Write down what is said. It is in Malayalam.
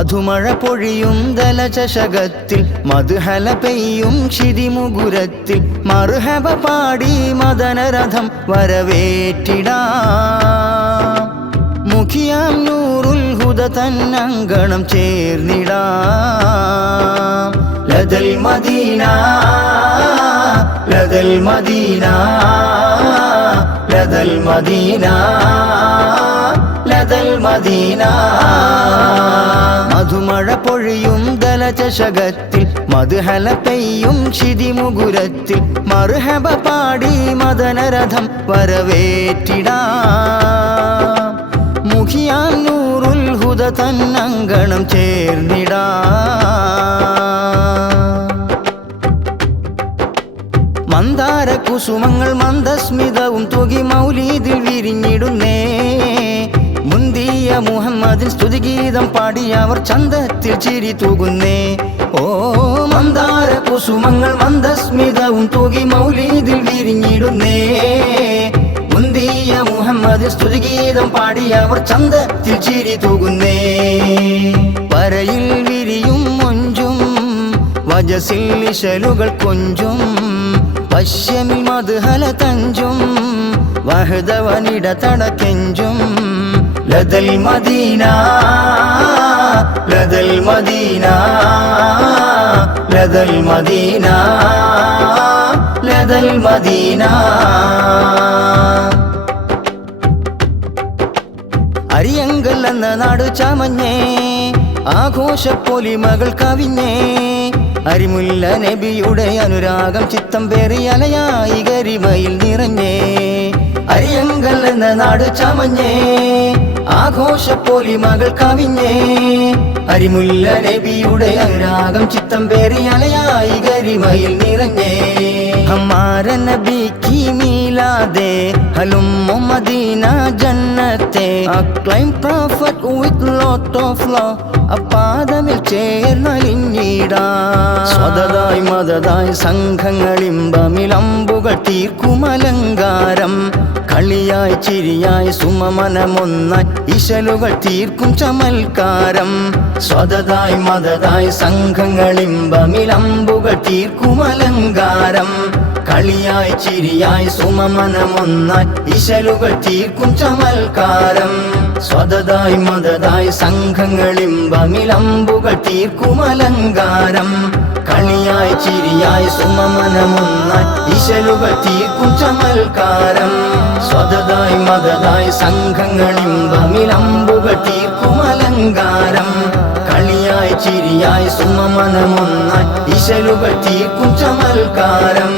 മധുമഴ പൊഴിയും ദലചഷകത്തിൽ മധുഹല പെയ്യും ക്ഷിതിമുകുരത്തിൽ മർഹബ പാടി മദനരഥം വരവേറ്റിടാം. മുഖിയാം നൂറുൽ ഹുദ തന്നങ്കണം ചേർന്നിടാം. ലദൽ മദീന ലദൽ മദീന ലദൽ മദീന ലദൽ മദീന. മധുമഴ പൊഴിയും ദലചഷകത്തിൽ മധുഹല പെയ്യും ക്ഷിതിമുകുരത്തിൽ മർഹബ പാടി മദനരഥം വരവേറ്റിടാം. മുഖിയാം നൂറുൽ ഹുദ തന്നങ്കണം ചേർന്നിടാം. മന്ദാര കുസുമങ്ങൾ മന്ദസ്മിതവും തുകി മൗലീദിൽ വിരിഞ്ഞിടുന്നേ. മുന്തിയ മുഹമ്മദിൻ സ്തുതിഗീതം പാടിയവർ ചന്തത്തിൽ ചിരി തൂകുന്നേ. ഓ മന്ദാര കുസുമങ്ങൾ മന്ദസ്മിതവും തുകി മൗലീദിൽ വിരിഞ്ഞിടുന്നേ. മുന്തിയ മുഹമ്മദിൻ സ്തുതിഗീതം പാടിയവർ ചന്തത്തിൽ ചിരി തൂകുന്നേ. വരയിൽ വിരിയും മൊഞ്ചും വജസിൽ ഇശലുകൾ കൊഞ്ചും പശ്യമിൽ മധുഹല തഞ്ചും വഹദവനിട തടക്കെഞ്ചും. ലദൽ മദീന ലദൽ മദീന ലദൽ മദീന ലദൽ മദീന. അരിയങ്കൽ എന്ന നാട് ചമഞ്ഞേ ആഘോഷപ്പൊലിമകൾ കവിഞ്ഞേ. അരിമുല്ല നബിയുടെ അനുരാഗം ചിത്തം പേറി അലയായി ഗരിമയിൽ നിറഞ്ഞേ. അരിയങ്കൽ എന്ന നാട് ചമഞ്ഞേ ആഘോഷപ്പൊലിമകൾ കവിഞ്ഞേ. അരിമുല്ല നബിയുടെ അനുരാഗം ചിത്തം പേറി അലയായി ഗരിമയിൽ നിറഞ്ഞേ. ഹമാര നബി की मिलादे हलुम्मो मदीना जन्नते acclaimed prophet with lot of love അപ്പാദമിൽ ചേർന്നലിഞ്ഞിടാം. സ്വതതായി മതതായി സംഘങ്ങളിമ്പമിലമ്പുകൾ തീർക്കുമലങ്കാരം. കളിയായി ചിരിയായി സുമമനമൊന്നായി ഇശലുകൾ തീർക്കും ചമൽക്കാരം. സ്വതതായി മതതായി സംഘങ്ങളിമ്പമിലമ്പുകൾ തീർക്കുമലങ്കാരം. കളിയായി ചിരിയായി സുമമനമൊന്നായി ഇശലുകൾ തീർക്കും ചമൽക്കാരം. സ്വതതായി മതതായി സംഘങ്ങളിമ്പമിലമ്പുകൾ തീർക്കുമലങ്കാരം. കളിയായി ചിരിയായി സുമമനമൊന്നായി ഇശലുകൾ തീർക്കും ചമൽക്കാരം. സ്വതതായി മതതായി സംഘങ്ങളിമ്പമിലമ്പുകൾ തീർക്കുമലങ്കാരം. കളിയായി ചിരിയായി സുമമനമൊന്നായി ഇശലുകൾ തീർക്കും ചമൽക്കാരം.